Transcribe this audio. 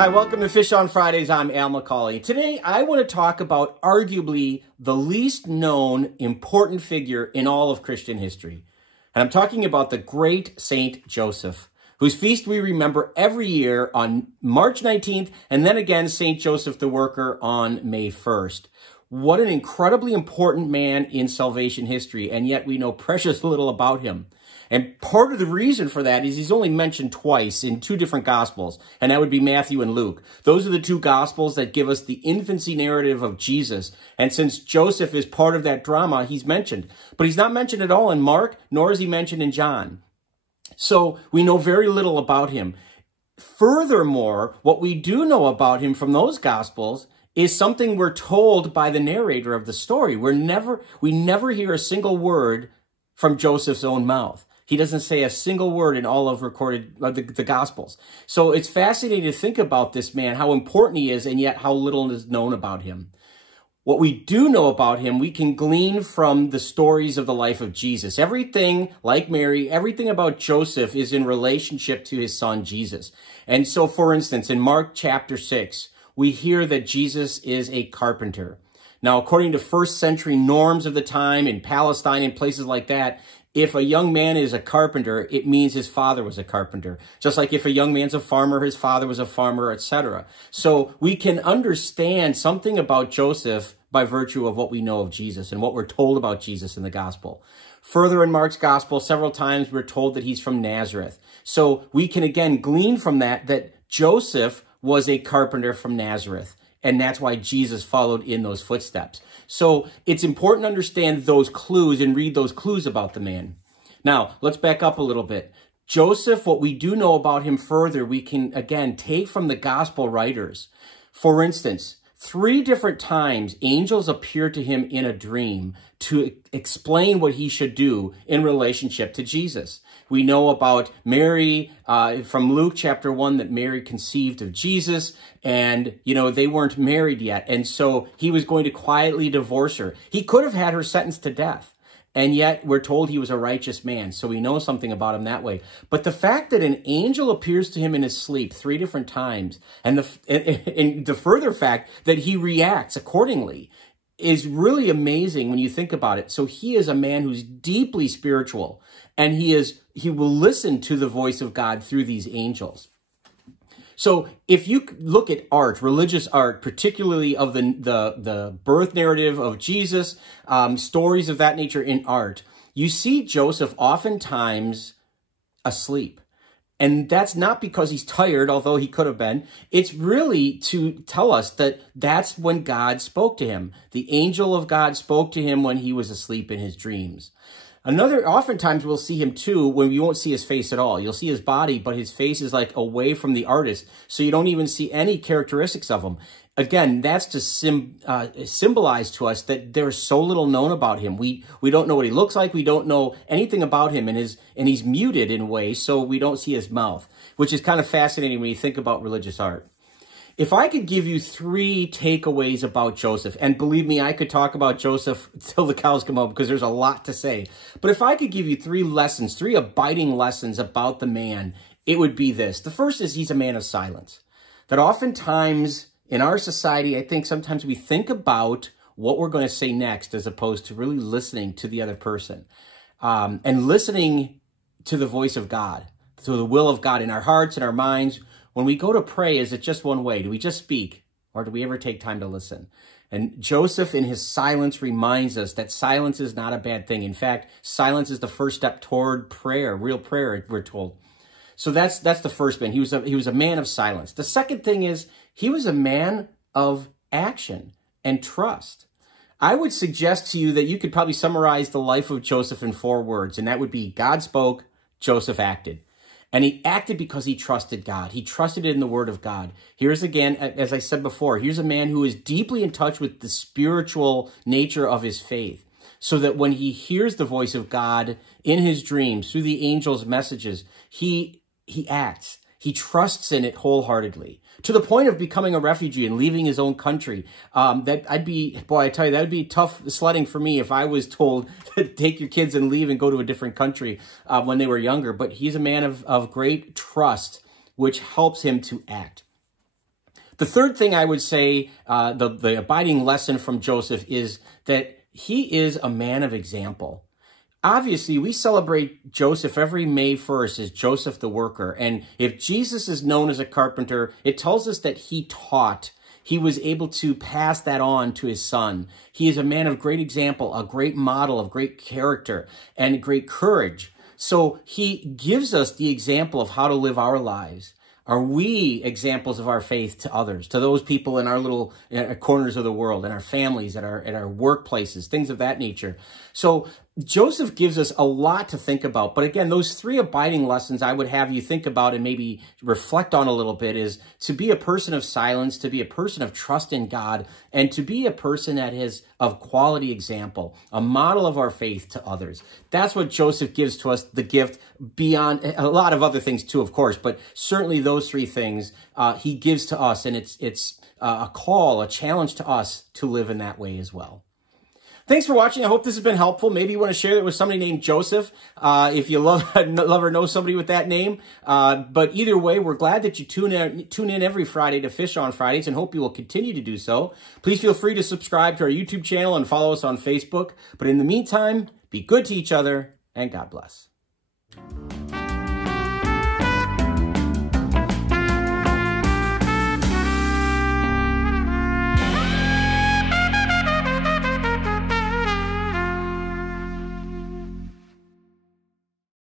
Hi, welcome to Fish on Fridays. I'm Al McCauley. Today, I want to talk about arguably the least known important figure in all of Christian history. And I'm talking about the great Saint Joseph, whose feast we remember every year on March 19th, and then again, Saint Joseph the Worker on May 1st. What an incredibly important man in salvation history, and yet we know precious little about him. And part of the reason for that is he's only mentioned twice in two different Gospels, and that would be Matthew and Luke. Those are the two Gospels that give us the infancy narrative of Jesus. And since Joseph is part of that drama, he's mentioned. But he's not mentioned at all in Mark, nor is he mentioned in John. So we know very little about him. Furthermore, what we do know about him from those Gospels is something we're told by the narrator of the story. We never hear a single word from Joseph's own mouth. He doesn't say a single word in all of the Gospels. So it's fascinating to think about this man, how important he is, and yet how little is known about him. What we do know about him, we can glean from the stories of the life of Jesus. Everything, like Mary, everything about Joseph is in relationship to his son, Jesus. And so, for instance, in Mark chapter 6, we hear that Jesus is a carpenter. Now, according to first century norms of the time in Palestine and places like that, if a young man is a carpenter, it means his father was a carpenter. Just like if a young man's a farmer, his father was a farmer, etc. So we can understand something about Joseph by virtue of what we know of Jesus and what we're told about Jesus in the gospel. Further in Mark's gospel, several times we're told that he's from Nazareth. So we can again glean from that Joseph was a carpenter from Nazareth. And that's why Jesus followed in those footsteps. So it's important to understand those clues and read those clues about the man. Now, let's back up a little bit. Joseph, what we do know about him further, we can, again, take from the gospel writers. For instance, 3 different times, angels appeared to him in a dream to explain what he should do in relationship to Jesus. We know about Mary from Luke chapter 1 that Mary conceived of Jesus, and, they weren't married yet. And so he was going to quietly divorce her. He could have had her sentenced to death. And yet we're told he was a righteous man. So we know something about him that way. But the fact that an angel appears to him in his sleep 3 different times, and the further fact that he reacts accordingly is really amazing when you think about it. So he is a man who's deeply spiritual, and he will listen to the voice of God through these angels. So if you look at art, religious art, particularly of the birth narrative of Jesus, stories of that nature in art, you see Joseph oftentimes asleep. And that's not because he's tired, although he could have been. It's really to tell us that that's when God spoke to him. The angel of God spoke to him when he was asleep in his dreams. Oftentimes we'll see him too when you won't see his face at all. You'll see his body, but his face is like away from the artist, so you don't even see any characteristics of him. Again, that's to symbolize to us that there's so little known about him. We don't know what he looks like. We don't know anything about him, and he's muted in ways, so we don't see his mouth, which is kind of fascinating when you think about religious art. If I could give you 3 takeaways about Joseph, and believe me, I could talk about Joseph till the cows come home because there's a lot to say. But if I could give you 3 lessons, 3 abiding lessons about the man, it would be this. The first is he's a man of silence. That oftentimes in our society, I think sometimes we think about what we're going to say next as opposed to really listening to the other person and listening to the voice of God, to the will of God in our hearts and our minds. When we go to pray, is it just one way? Do we just speak, or do we ever take time to listen? And Joseph, in his silence, reminds us that silence is not a bad thing. In fact, silence is the first step toward prayer, real prayer, we're told. So that's the first man. He was a man of silence. The second thing is he was a man of action and trust. I would suggest to you that you could probably summarize the life of Joseph in 4 words, and that would be God spoke, Joseph acted. And he acted because he trusted God. He trusted in the word of God. Here's again, as I said before, here's a man who is deeply in touch with the spiritual nature of his faith, so that when he hears the voice of God in his dreams, through the angel's messages, he acts. He trusts in it wholeheartedly, to the point of becoming a refugee and leaving his own country. I tell you, that would be tough sledding for me if I was told to take your kids and leave and go to a different country when they were younger. But he's a man of great trust, which helps him to act. The third thing I would say, the abiding lesson from Joseph is that he is a man of example. Obviously, we celebrate Joseph every May 1st as Joseph the worker. And if Jesus is known as a carpenter, it tells us that he taught. He was able to pass that on to his son. He is a man of great example, a great model of great character and great courage. So he gives us the example of how to live our lives. Are we examples of our faith to others, to those people in our little corners of the world, in our families, at our workplaces, things of that nature? So Joseph gives us a lot to think about. But again, those three abiding lessons I would have you think about and maybe reflect on a little bit is to be a person of silence, to be a person of trust in God, and to be a person that is of quality example, a model of our faith to others. That's what Joseph gives to us, the gift, beyond a lot of other things too, of course, but certainly those three things he gives to us, and it's a call, a challenge to us to live in that way as well. Thanks for watching. I hope this has been helpful. Maybe you want to share it with somebody named Joseph, if you love or know somebody with that name. But either way, we're glad that you tune in every Friday to Fish on Fridays, and hope you will continue to do so. Please feel free to subscribe to our YouTube channel and follow us on Facebook. But in the meantime, be good to each other, and God bless.